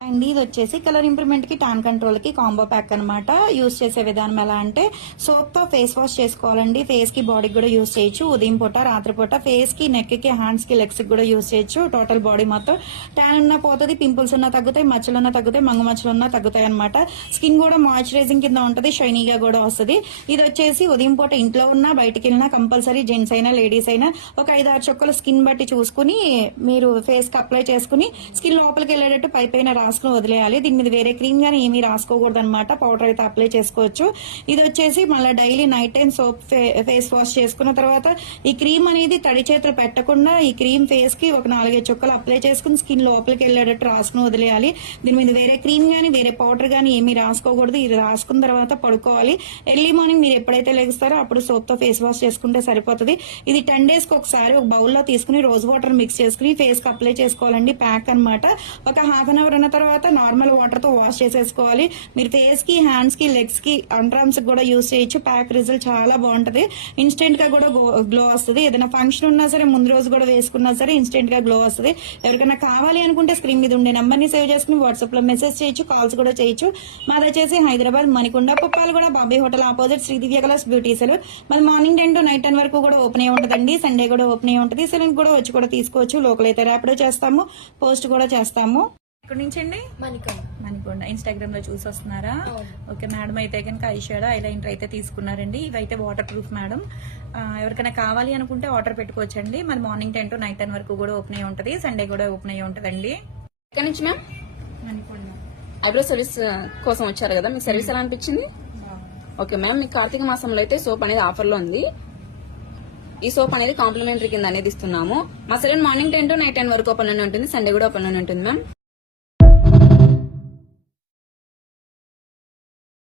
And ఇది వచ్చేసి colour improvement కి టాన్ కంట్రోల్ కి కాంబో ప్యాక్ అనమాట. యూస్ చేసే విధానం ఎలా అంటే సోప్ తో ఫేస్ వాష్ చేసుకోవాలండి. ఫేస్ కి బాడీకి కూడా యూస్ చేయొచ్చు. ఉదయం పూట రాత్రిపూట ఫేస్ కి నెక్ కి హ్యాండ్స్ కి లెగ్స్ కి కూడా యూస్ చేయొచ్చు. టోటల్ బాడీ మొత్తం ట్యాన్ ఉన్నా పోతుంది, పింపుల్స్ ఉన్నా తగ్గుతాయి, మచ్చలు ఉన్నా తగ్గుతాయి, మంగు మచ్చలు ఉన్నా తగ్గుతాయి అనమాట. స్కిన్ కూడా మాయిశ్చరైజింగ్ కింద ఉంటది, షైనీగా కూడా వస్తుంది. ఇది వచ్చేసి ఉదయం పూట ఇంట్లో ఉన్నా బయటికి వెళ్ళినా కంపల్సరీ జెంట్స్ అయినా లేడీస్ అయినా ఒక 5-6 చుక్కలు స్కిన్ బట్టి చూసుకుని మీరు ఫేస్ కి అప్లై చేసుకుని స్కిన్ లోపలికి వెళ్ళేటట్టు పైన రాసుకుని వదిలేయాలి. దీని మీద వేరే క్రీమ్ గానీ ఏమీ రాసుకోకూడదు అనమాట. పౌడర్ అయితే అప్లై చేసుకోవచ్చు. ఇది వచ్చేసి మళ్ళీ daily night time soap face wash చేసుకున్న తర్వాత ఈ క్రీమ్ అనేది తడి చేతులు పెట్టకుండా ఈ క్రీమ్ ఫేస్ కి ఒక 4-5 చుక్కలు అప్లై చేసుకుని స్కిన్ లోపలికి వెళ్ళేటట్టు రాసుకుని వదిలేయాలి. దీని మీద వేరే క్రీమ్ గానీ వేరే పౌడర్ గానీ ఏమీ రాసుకోకూడదు. ఇది రాసుకున్న తర్వాత పడుకోవాలి. ఎర్లీ మార్నింగ్ మీరు ఎప్పుడైతే లెగుస్తారో అప్పుడు సోప్ తో ఫేస్ వాష్ చేసుకుంటే సరిపోతుంది. ఇది 10 days కి ఒకసారి ఒక బౌల్లో తీసుకుని రోజ్ వాటర్ మిక్స్ చేసుకుని ఫేస్ కి అప్లై చేసుకోవాలండి. ప్యాక్ అనమాట. ఒక ½ an hour ఉన్న తర్వాత నార్మల్ వాటర్ తో వాష్ చేసేసుకోవాలి. మీరు ఫేస్ కి హ్యాండ్స్ కి లెగ్స్ కి అండర్ ఆర్మ్స్ కూడా యూస్ చేయొచ్చు. ప్యాక్ రిజల్ట్ చాలా బాగుంటది. ఇన్స్టెంట్ గా కూడా గ్లో వస్తుంది. ఏదైనా ఫంక్షన్ ఉన్నా సరే ముందు రోజు కూడా వేసుకున్నా సరే ఇన్స్టెంట్ గా గ్లో వస్తుంది. ఎవరికైనా కావాలి అనుకుంటే స్క్రీన్ మీద ఉండే నెంబర్ ని సేవ్ చేసుకుని వాట్సాప్ లో మెసేజ్ చేయొచ్చు, కాల్స్ కూడా చేయొచ్చు. మాది వచ్చేసి హైదరాబాద్ మణికొండ పుప్పాలు కూడా బాబీ హోటల్ ఆపోజిట్ శ్రీ దివ్య కలర్స్ బ్యూటీ సెలూన్. మరి మార్నింగ్ 10 to night 10 వరకు కూడా ఓపెన్ అయి ఉంటదండి. సండే కూడా ఓపెన్ అయి ఉంటది. సెలూన్ కూడా వచ్చి కూడా తీసుకోవచ్చు. లోకల్ అయితే ర్యాపిడో చేస్తాము, పోస్ట్ కూడా చేస్తాము. ఎక్కడి నుంచి అండి? మణికొండ. ఇన్స్టాగ్రామ్ లో చూసి వస్తున్నారా? Okay madam. అయితే కనుక ఐ షాడో ఐలైనర్ అయితే తీసుకున్నారండి. ఇవైతే వాటర్ ప్రూఫ్ మేడం. ఎవరికైనా కావాలి అనుకుంటే ఆర్డర్ పెట్టుకోవచ్చండి. మరి మార్నింగ్ 10 to night 10 వరకు కూడా ఓపెన్ అయి ఉంటది. సండే కూడా ఓపెన్ అయి ఉంటదండి. ఎక్కడి నుంచి మ్యామ్? మణికొండ. ఐబ్రో సర్వీస్ కోసం వచ్చారు కదా, మీ సర్వీస్ ఎలా అనిపించింది? ఓకే మ్యామ్, మీకు కార్తీక మాసంలో అయితే సోప్ అనేది ఆఫర్ లో ఉంది. ఈ సోప్ అనేది కాంప్లిమెంటరీ కింద అనేది ఇస్తున్నాము. మా సెలూన్ మార్నింగ్ 10 to night 10 వరకు ఓపెన్ లోనే ఉంటుంది. సండే కూడా ఓపెన్ లోనే ఉంటుంది మ్యామ్.